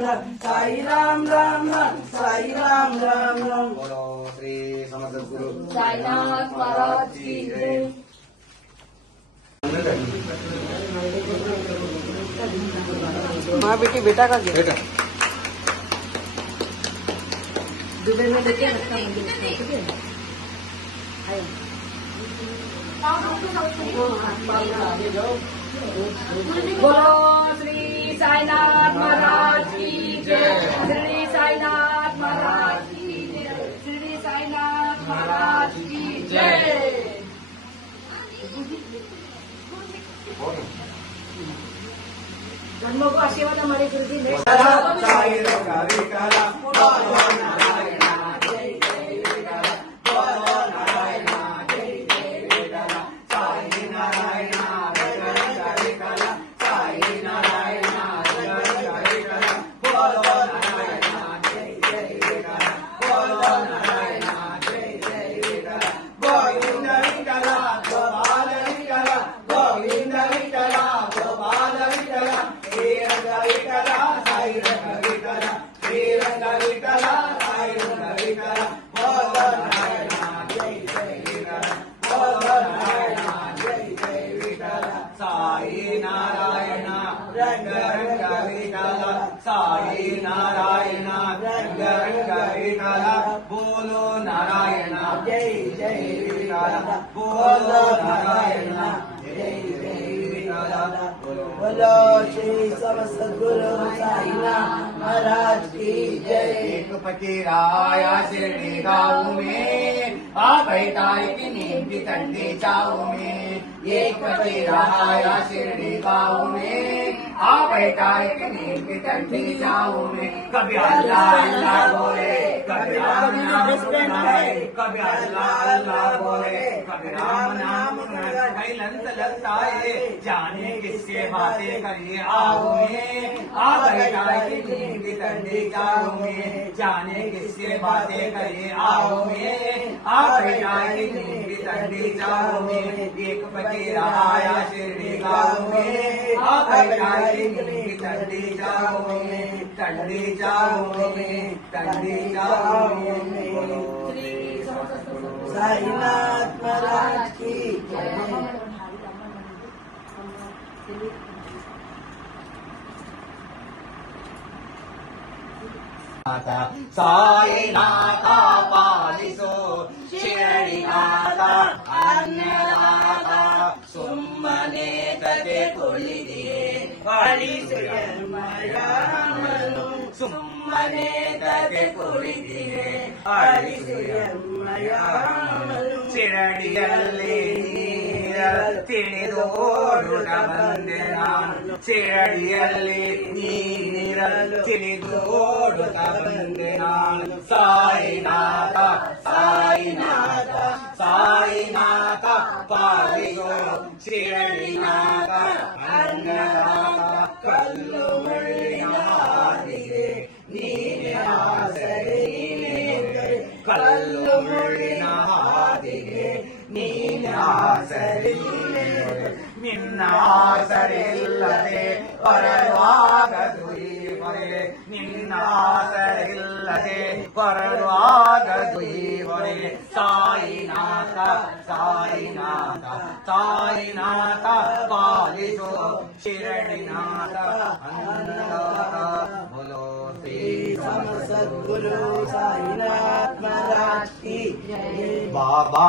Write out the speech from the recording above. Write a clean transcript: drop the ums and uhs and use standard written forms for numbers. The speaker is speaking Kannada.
साई राम राम राम साई राम राम राम। बोलो श्री समर्थ गुरु साईनाथ महाराज की जय। माँ बेटी बेटा का बेटा दुबई में लेके रखा है। बोलो श्री साईनाथ महाराज की जय। श्री साईनाथ महाराज की जय। श्री साईनाथ महाराज की जय। जन्मों को आशीर्वाद हमारे गुरुजी ने साई नारायण रंग रंग विठल बोलो नारायण जय जय विठल बोलो नारायण जय जय विठल बोलो श्री समस्त गुरु साईनाथ महाराज की जय। एक फकीर आया शिरडी गाँव में आ बैठा एक नीम की ठंडी छाँव में। एक फकीर आया शिरडी गाँव में आ बैठा एक नीम की ठंडी छाँव में। कभी अल्लाह अल्लाह बोले कभी राम नाम सुनाए कभी अल्लाह अल्लाह बोले कभी राम नाम सुनाए। लगता है जाने किससे बातें करिए आओ में आ बैठा एक नीम की ठंडी छाँव में। जाने किससे बातें करिए आओ में आ बैठा एक नीम की ठंडी छाँव में। एक फकीर आया शिरडी गाँव में आ बैठा एक नीम की ठंडी छाँव में। ठंडी छाँव में ठंडी छाँव में। साईनाथ महाराज की जय। साईनाथ पालिसो शिरडिनाथ अन्नदाता सुಮ್ಮನೆ ಕತೆ ಕುಳಿದಿರೆ ಅಳಿಸುಯಮ್ಮಯಾಮನು ಸುಮ್ಮನೆ ಕತೆ ಕುಳಿದಿರೆ ಅಳಿಸುಯಮ್ಮಯಾಮನು ಶಿರಡಿಯಲ್ಲಿ ತಿಳಿದು ಓಡುತ್ತ ಬಂದೆ ನಾನು ಶಿರಡಿಯಲ್ಲಿ ನೀರಲು ತಿಳಿದು ಓಡುತ್ತ ಬಂದೆ ನಾನು। ಸಾಯಿನಾಥ ಸಾಯಿನಾಥ ಸಾಯಿನಾಥ ಪಾಲಿಸೋ ಶಿರಡಿನಾಥ ಅನ್ನದಾತ ಕಲ್ಲು ಮುಳ್ಳಿನ ಹಾದಿಗೆ ನೀನೆ ಆಸರೆ ನೀನೆ ಕಲ್ಲು ಮುಳ್ಳಿನ ಹಾದಿಗೆ ನೀನೆ ಆಸರೆ ನಿನ್ನ ಆಸರಿಲ್ಲದೆ ಹೊರಡುವಾಗದು ಈ ಹೊರೆ ನಿನ್ನ ಆಸರಿಲ್ಲದೆ ಹೊರಡುವಾಗದು ಈ ಹೊರೆ। ಸಾಯಿನಾಥ ಸಾಯಿನಾಥ ಸಾಯಿನಾಥ ಪಾಲಿಸೋ ಶಿರಡಿನಾಥ ಅನ್ನದಾತ बोलो श्री सद्गुरु साईनाथ महाराज की जय। बाबा